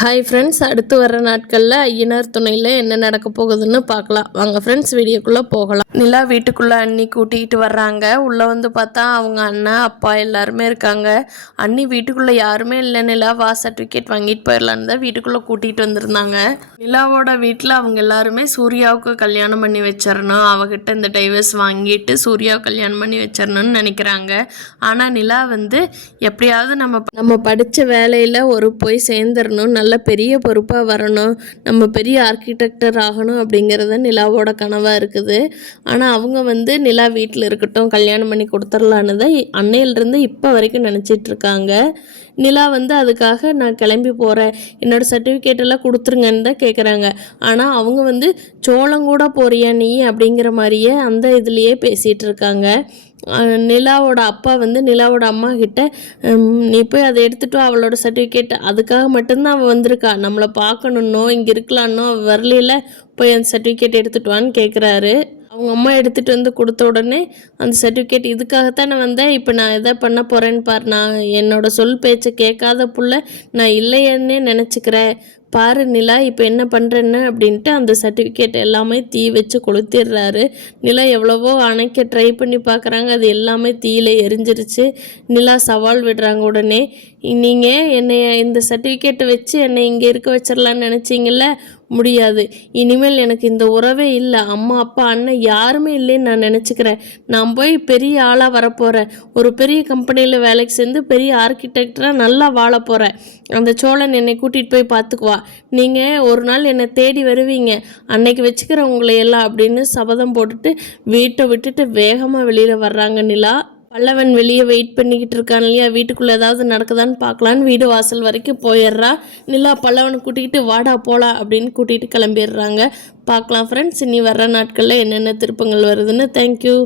Hi friends, அடுத்து வர நாட்களில் ஐயனார் துணையில் என்ன நடக்க போகுதுன்னு பார்க்கலாம். வாங்க ஃப்ரெண்ட்ஸ், வீடியோக்குள்ளே போகலாம். நிலா வீட்டுக்குள்ளே அண்ணி கூட்டிகிட்டு வர்றாங்க. உள்ளே வந்து பார்த்தா அவங்க அண்ணா அப்பா எல்லாருமே இருக்காங்க. அண்ணி வீட்டுக்குள்ளே யாருமே இல்லை. நிலாவா சர்டிஃபிகேட் வாங்கிட்டு போயிடலான்னு தான் வீட்டுக்குள்ளே கூட்டிகிட்டு வந்திருந்தாங்க. நிலாவோட வீட்டில் அவங்க எல்லாருமே சூர்யாவுக்கு கல்யாணம் பண்ணி வச்சிடணும், அவகிட்ட இந்த டைவர்ஸ் வாங்கிட்டு சூர்யாவுக்கு கல்யாணம் பண்ணி வச்சிடணும்னு நினைக்கிறாங்க. ஆனால் நிலா வந்து எப்படியாவது நம்ம படித்த வேலையில் போய் சேர்ந்துடணும், நல்ல பெரிய பொறுப்பாக வரணும், நம்ம பெரிய ஆர்கிடெக்டர் ஆகணும் அப்படிங்கிறது நிலாவோட கனவாக இருக்குது. ஆனால் அவங்க வந்து நிலா வீட்டில் இருக்கட்டும், கல்யாணம் பண்ணி கொடுத்துர்லான்னு தான் அன்னையிலிருந்து இப்போ வரைக்கும் நினச்சிட்டு இருக்காங்க. நிலா வந்து அதுக்காக நான் கிளம்பி போகிறேன், என்னோடய சர்டிஃபிகேட் எல்லாம் கொடுத்துருங்கன்னு தான் கேட்குறாங்க. ஆனால் அவங்க வந்து சோளங்கூட போறியா நீ அப்படிங்கிற மாதிரியே அந்த இதுலேயே பேசிகிட்டு இருக்காங்க. நிலாவோட அப்பா வந்து நிலாவோட அம்மா கிட்ட நீ போய் அதை எடுத்துட்டோ, அவளோட சர்டிஃபிகேட் அதுக்காக மட்டும்தான் அவள் வந்திருக்கா, நம்மளை பார்க்கணுன்னோ இங்கே இருக்கலான்னோ அவள் வரலையில, போய் அந்த சர்டிஃபிகேட் எடுத்துட்டுவான்னு கேட்குறாரு. அவங்க அம்மா எடுத்துகிட்டு வந்து கொடுத்த உடனே அந்த சர்டிஃபிகேட் இதுக்காகத்தான் நான் வந்தேன், இப்போ நான் எதை பண்ண போகிறேன்னு பாரு, நான் என்னோடய சொல் பேச்சை கேட்காத புள்ள நான் இல்லையன்னே நினச்சிக்கிறேன் பாரு நிலா, இப்போ என்ன பண்ணுறேன்னு அப்படின்ட்டு அந்த சர்டிஃபிகேட் எல்லாமே தீ வச்சு கொளுத்திடுறாரு. நிலா எவ்வளவோ அணைக்க ட்ரை பண்ணி பார்க்குறாங்க, அது எல்லாமே தீயில எரிஞ்சிருச்சு. நிலா சவால் விடுறாங்க உடனே, நீங்கள் என்னை இந்த சர்டிஃபிகேட்டை வச்சு என்னை இங்கே இருக்க வச்சிடலான்னு நினச்சிங்கள, முடியாது. இனிமேல் எனக்கு இந்த உறவே இல்லை, அம்மா அப்பா அண்ணன் யாருமே இல்லைன்னு நான் நினச்சிக்கிறேன். நான் போய் பெரிய ஆளாக வரப்போகிறேன், ஒரு பெரிய கம்பெனியில் வேலைக்கு சேர்ந்து பெரிய ஆர்கிடெக்டராக நல்லா வாழ போகிறேன். அந்த சோழன் என்னை கூட்டிகிட்டு போய் பார்த்துக்குவா, நீங்கள் ஒரு நாள் என்னை தேடி வருவீங்க, அன்னைக்கு வச்சுக்கிறேன் உங்களை எல்லாம் அப்படின்னு சபதம் போட்டுட்டு வீட்டை விட்டுட்டு வேகமாக வெளியில் வர்றாங்க நிலா. பல்லவன் வெளியே வெயிட் பண்ணிக்கிட்டு இருக்கான் இல்லையா, வீட்டுக்குள்ளே ஏதாவது நடக்குதான்னு பார்க்கலான்னு வீடு வாசல் வரைக்கும் போயிடுறா. நிலா பல்லவனை கூட்டிகிட்டு வாடா போகலாம் அப்படின்னு கூட்டிகிட்டு கிளம்பிடுறாங்க. பார்க்கலாம் ஃப்ரெண்ட்ஸ், இனி வர்ற நாட்களில் என்னென்ன திருப்பங்கள் வருதுன்னு. தேங்க்யூ.